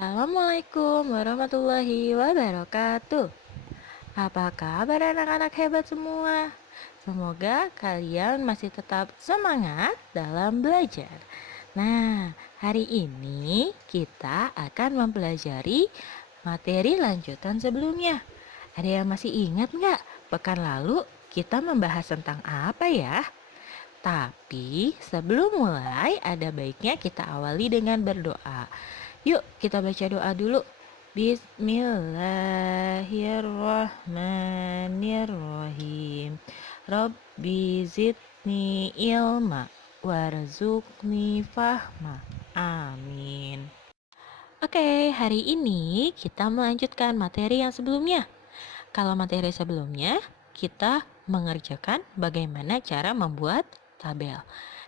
Assalamualaikum warahmatullahi wabarakatuh. Apa kabar anak-anak hebat semua? Semoga kalian masih tetap semangat dalam belajar. Nah, hari ini kita akan mempelajari materi lanjutan sebelumnya. Ada yang masih ingat nggak? Pekan lalu kita membahas tentang apa ya? Tapi sebelum mulai ada baiknya kita awali dengan berdoa. Yuk kita baca doa dulu. Bismillahirrahmanirrahim. Rabbi zidni ilma warzuqni fahma. Amin. Oke, hari ini kita melanjutkan materi yang sebelumnya. Kalau materi sebelumnya, kita mengerjakan bagaimana cara membuat tabel.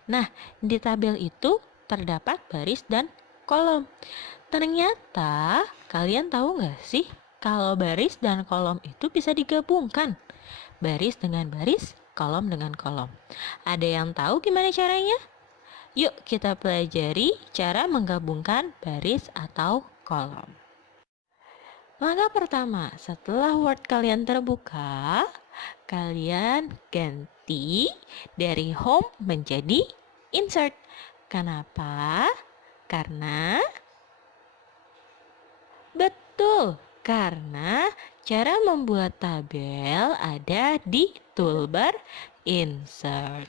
Nah, di tabel itu terdapat baris dan kolom. Ternyata, kalian tahu nggak sih kalau baris dan kolom itu bisa digabungkan? Baris dengan baris, kolom dengan kolom. Ada yang tahu gimana caranya? Yuk kita pelajari cara menggabungkan baris atau kolom. Langkah pertama, setelah Word kalian terbuka, kalian ganti dari home menjadi insert. Kenapa? Karena betul, karena cara membuat tabel ada di toolbar insert.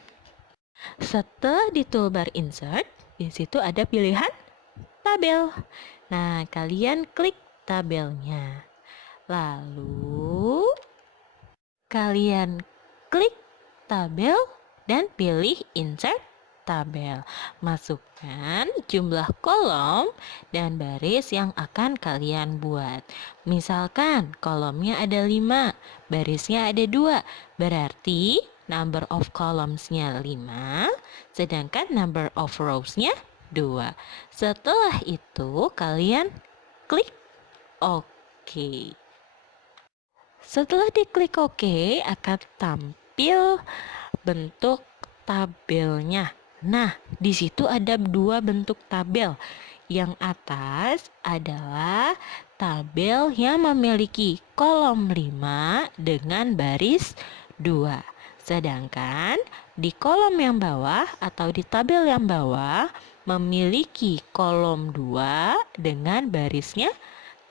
Setelah di toolbar insert, di situ ada pilihan tabel. Nah, kalian klik tabelnya. Lalu kalian klik tabel dan pilih insert tabel. Masukkan jumlah kolom dan baris yang akan kalian buat. Misalkan kolomnya ada 5, barisnya ada 2. Berarti number of columns-nya 5, sedangkan number of rows-nya 2. Setelah itu kalian klik OK. Setelah diklik OK, akan tampil bentuk tabelnya. Nah, di situ ada 2 bentuk tabel. Yang atas adalah tabel yang memiliki kolom 5 dengan baris 2. Sedangkan di kolom yang bawah atau di tabel yang bawah memiliki kolom 2 dengan barisnya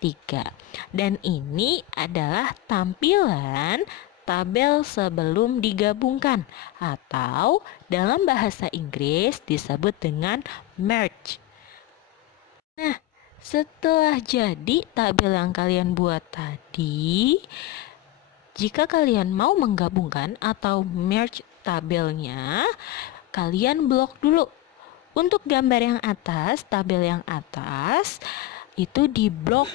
3. Dan ini adalah tampilan tabel sebelum digabungkan atau dalam bahasa Inggris disebut dengan merge. Nah, setelah jadi tabel yang kalian buat tadi, jika kalian mau menggabungkan atau merge tabelnya, kalian blok dulu. Untuk gambar yang atas, tabel yang atas itu diblok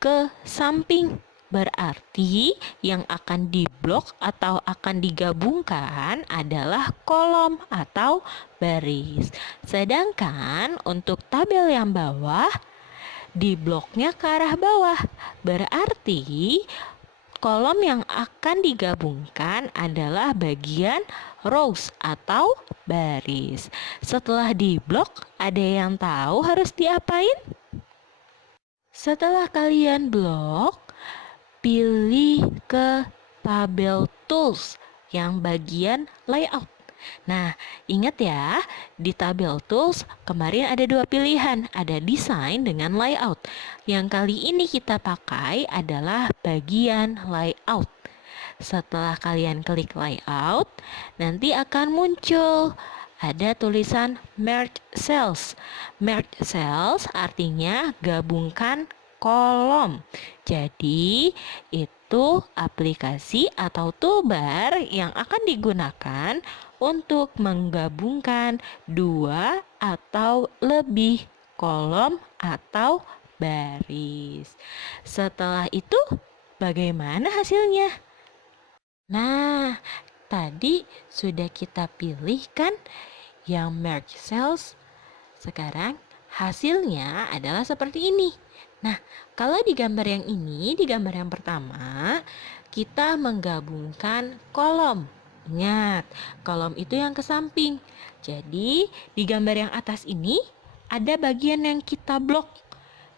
ke samping. Berarti yang akan diblok atau akan digabungkan adalah kolom atau baris. Sedangkan untuk tabel yang bawah, dibloknya ke arah bawah. Berarti kolom yang akan digabungkan adalah bagian rows atau baris. Setelah diblok, ada yang tahu harus diapain? Setelah kalian blok, pilih ke tabel tools yang bagian layout. Nah, ingat ya, di tabel tools kemarin ada 2 pilihan, ada design dengan layout. Yang kali ini kita pakai adalah bagian layout. Setelah kalian klik layout, nanti akan muncul ada tulisan merge cells. Merge cells artinya gabungkan kolom. Jadi itu aplikasi atau toolbar yang akan digunakan untuk menggabungkan 2 atau lebih kolom atau baris. Setelah itu bagaimana hasilnya? Nah, tadi sudah kita pilih kan yang merge cells. Sekarang hasilnya adalah seperti ini. Nah, kalau di gambar yang ini, di gambar yang pertama, kita menggabungkan kolom. Ingat, kolom itu yang ke samping. Jadi, di gambar yang atas ini ada bagian yang kita blok.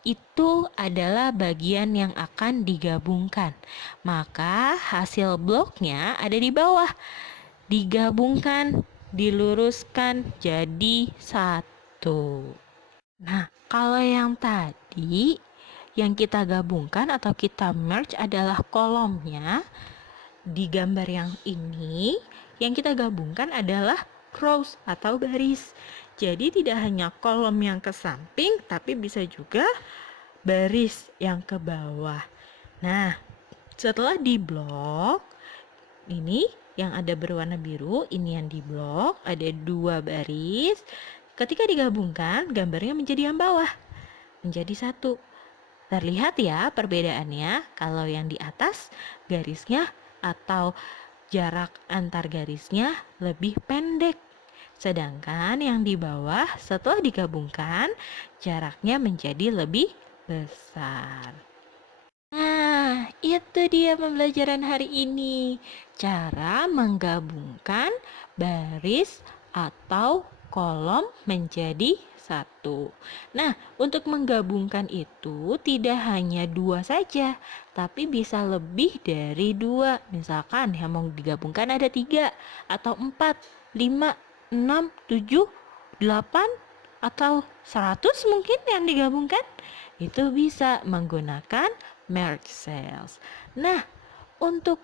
itu adalah bagian yang akan digabungkan. Maka hasil bloknya ada di bawah. Digabungkan, diluruskan jadi satu. Nah, kalau yang tadi yang kita gabungkan atau kita merge adalah kolomnya. Di gambar yang ini, yang kita gabungkan adalah rows atau baris. Jadi tidak hanya kolom yang ke samping, tapi bisa juga baris yang ke bawah. Nah, setelah diblok, ini yang ada berwarna biru, ini yang diblok, ada 2 baris. Ketika digabungkan, gambarnya menjadi yang bawah, menjadi satu. Terlihat ya perbedaannya, kalau yang di atas garisnya atau jarak antar garisnya lebih pendek. Sedangkan yang di bawah setelah digabungkan jaraknya menjadi lebih besar. Nah, itu dia pembelajaran hari ini. Cara menggabungkan baris atau kolom menjadi satu. Nah, untuk menggabungkan itu tidak hanya 2 saja, tapi bisa lebih dari 2. Misalkan yang mau digabungkan ada 3 atau 4, 5, 6, 7, 8 atau 100 mungkin yang digabungkan. Itu bisa menggunakan merge cells. Nah, untuk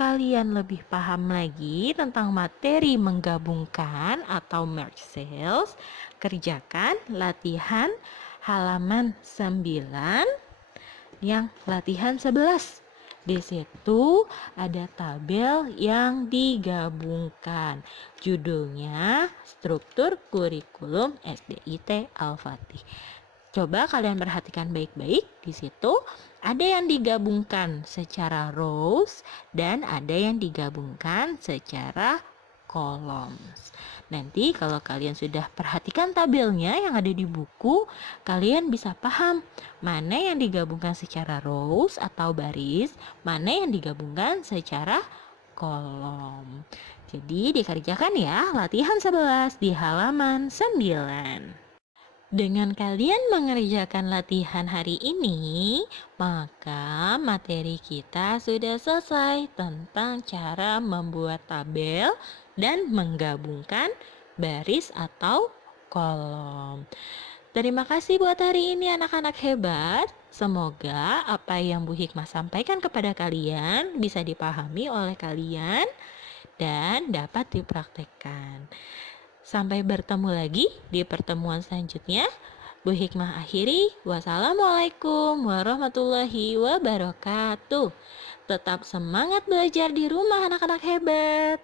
kalian lebih paham lagi tentang materi menggabungkan atau merge cells, kerjakan latihan halaman 9 yang latihan 11. Di situ ada tabel yang digabungkan. Judulnya Struktur Kurikulum SDIT Al-Fatih. Coba kalian perhatikan baik-baik. Di situ ada yang digabungkan secara rows dan ada yang digabungkan secara columns. Nanti kalau kalian sudah perhatikan tabelnya yang ada di buku, kalian bisa paham mana yang digabungkan secara rows atau baris, mana yang digabungkan secara kolom. Jadi dikerjakan ya latihan 11 di halaman 9. Dengan kalian mengerjakan latihan hari ini, maka materi kita sudah selesai tentang cara membuat tabel dan menggabungkan baris atau kolom. Terima kasih buat hari ini anak-anak hebat. Semoga apa yang Bu Hikmah sampaikan kepada kalian bisa dipahami oleh kalian dan dapat dipraktekkan. Sampai bertemu lagi di pertemuan selanjutnya. Bu Hikmah akhiri. Wassalamualaikum warahmatullahi wabarakatuh. Tetap semangat belajar di rumah anak-anak hebat.